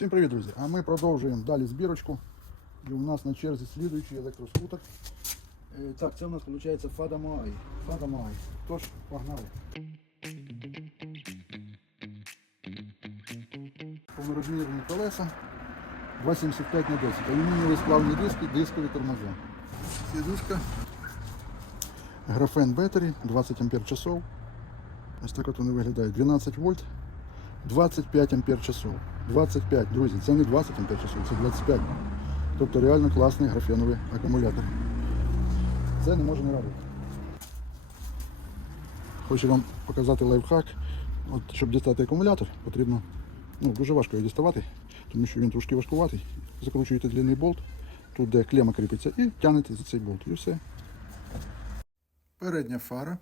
Всім привіт, друзі! А ми продовжуємо далі збірочку. І у нас на черзі слідуючий електроскутер. Е, Так, це у нас виходить Фада Моай. Фада Моай. Тож, погнали. Повнорозмірні колеса 2,75 на 10. Алюмінієві сплавні диски, дискові тормоза. Сідушка. Графен Battery, 20 ампер часов. Ось так от вони виглядають. 12 вольт, 25 ампер часов. 25, друзі, це не 20 ампер це 25. Тобто реально класний графеновий акумулятор. Це не може не радувати. Хочу вам показати лайфхак. От, щоб дістати акумулятор, потрібно ну, дуже важко його діставати, тому що він трошки важкуватий. Закручуєте длинний болт, тут де клема кріпиться, і тягнете за цей болт. І все. Передня фара.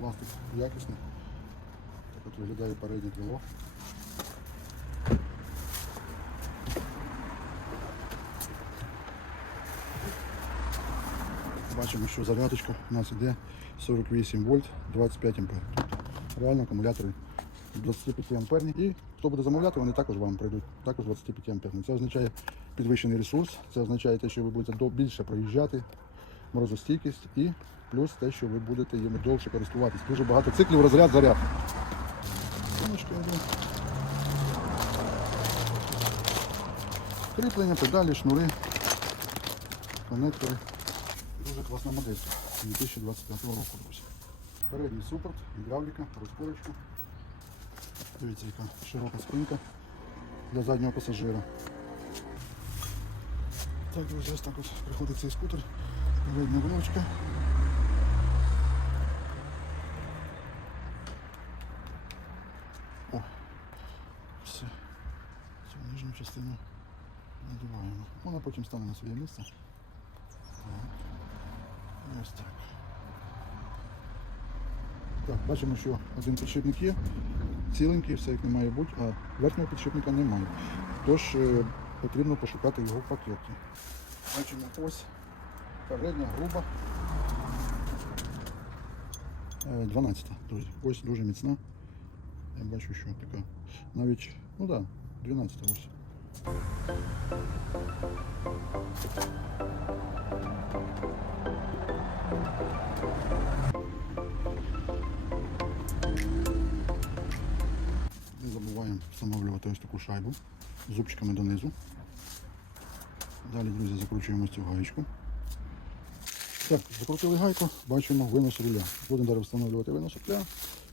Пластик якісний. От виглядає переднє крило. Бачимо, що зарядочка у нас іде 48 вольт 25 ампер. Реально акумулятори 25 амперні. І хто буде замовляти, вони також вам прийдуть, також 25 амперні. Це означає підвищений ресурс, це означає те, що ви будете більше проїжджати, морозостійкість і плюс те, що ви будете їм довше користуватись. Дуже багато циклів розряд заряд. Сонечко йде. Кріплення, педалі, шнури, конектори. Дуже класна модель 2025 року. друзі. Передній супорт, гідравліка, розпорочка. Дивіться, яка широка спинка для заднього пасажира. Так, друзі, ось так ось приходить цей скутер. Передня ручка. О, все. Нижню частину надуваємо. Вона потім стане на своє місце. Так. Ось так. Так, бачимо, що один підшипник є, ціленький, все як не має бути, а верхнього підшипника немає. Тож е, потрібно пошукати його в пакеті. Бачимо ось передня груба. Е, 12, друзі. Ось дуже міцна. Я бачу, що така. Навіть, ну так, да, 12 ось. Не забуваємо встановлювати ось таку шайбу з зубчиками донизу. Далі, друзі, закручуємо цю гаєчку. Так, закрутили гайку, бачимо винос руля. Будемо зараз встановлювати винос руля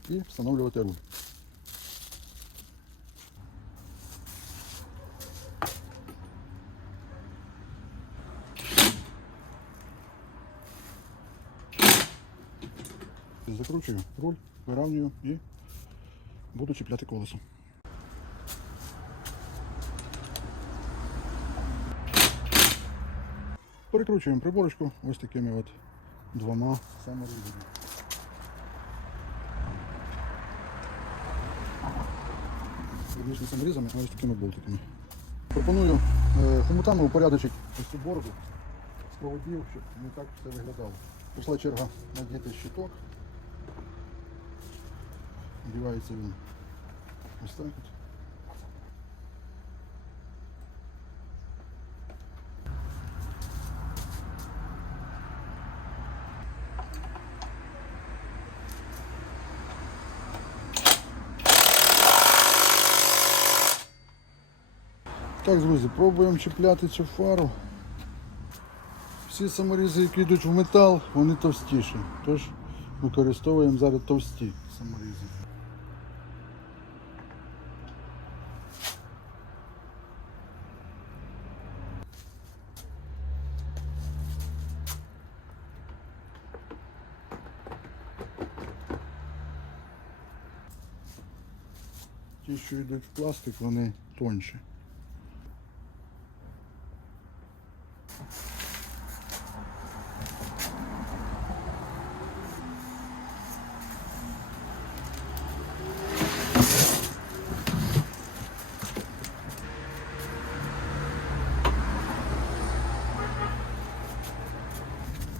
і встановлювати руль. Закручую руль, виравнюю і буду чіпляти колесо. Перекручуємо приборочку ось такими от двома саморізами. Вірніше, не а ось такими болтиками. Пропоную е, хомутами упорядочити ось цю борду з проводів, щоб не так все виглядало. Прийшла черга надіти щиток. Вдівається він ось так от. Так, друзі, пробуємо чіпляти цю фару. Всі саморізи, які йдуть в метал, вони товстіші. Тож використовуємо зараз товсті саморізи. Ті, що йдуть в пластик, вони тонші.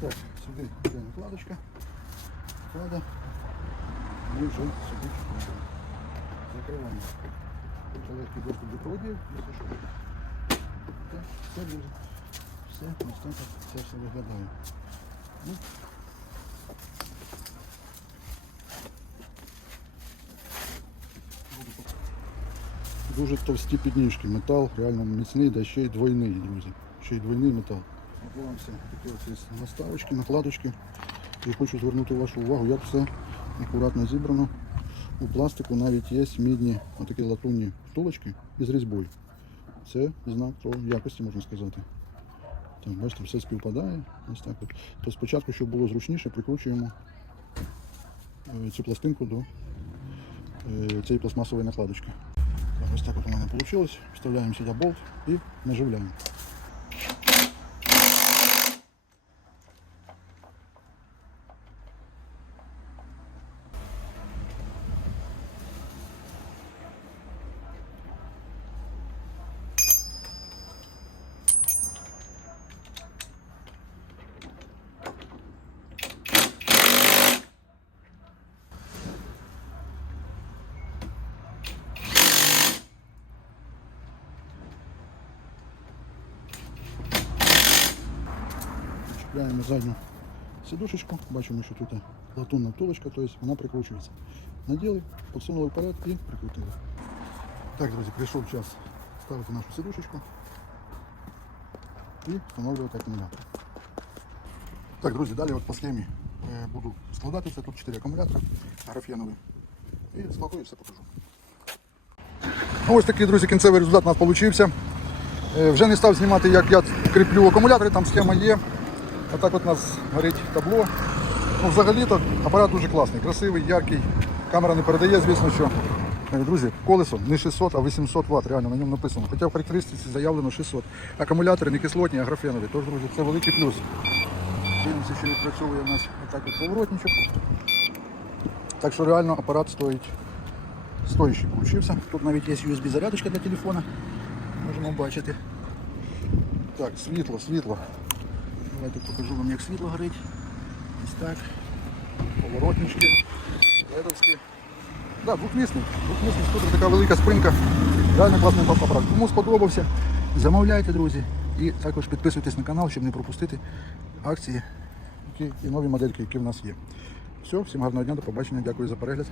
Так, сюди йде накладочка. Клада. І вже сюди. Закриваємо. Легкий доступ до проводів. Так, все, друзі. Все, ось так це все виглядає. Ну, Дуже товсті підніжки, метал реально міцний, да ще й двойний, друзі. Ще й двойний метал. Готуємося такі ось наставочки, накладочки. І хочу звернути вашу увагу, як все акуратно зібрано. У пластику навіть є мідні отакі латунні втулочки із різьбою. Це знак про якості, можна сказати. Так, бачите, все співпадає. Ось так от. То спочатку, щоб було зручніше, прикручуємо е, цю пластинку до е, цієї пластмасової накладочки. Ось так от у мене вийшло. Вставляємо сюди болт і наживляємо. Чіпляємо задню сидушечку, бачимо, що тут латунна втулочка, тобто вона прикручується. Наділи, підсунули вперед і прикрутили. Так, друзі, прийшов час ставити нашу сидушечку і встановлювати акумулятор. Так, друзі, далі от по схемі е, буду складати це. Тут 4 акумулятори графенові. І складу і все покажу. Ну, Ось такий, друзі, кінцевий результат у нас вийшов. Е, Вже не став знімати, як я кріплю акумулятори, там схема є. Отак от у нас горить табло. Ну, взагалі-то апарат дуже класний, красивий, яркий. Камера не передає, звісно, що. Друзі, колесо не 600, а 800 Вт, реально на ньому написано. Хоча в характеристиці заявлено 600. Акумулятори не кислотні, а графенові. Тож, друзі, це великий плюс. Дивимося, що відпрацьовує у нас отак от поворотничок. Так що реально апарат стоїть стоящий получився. Тут навіть є USB зарядочка для телефона. Можемо бачити. Так, світло, світло. Давайте покажу вам, як світло горить. Ось так. Поворотнички. Ледовські. Да, двохмісний. Двохмісний скутер, така велика спинка. Реально класний апарат. Кому сподобався, замовляйте, друзі. І також підписуйтесь на канал, щоб не пропустити акції і нові модельки, які в нас є. Все, всім гарного дня, до побачення, дякую за перегляд.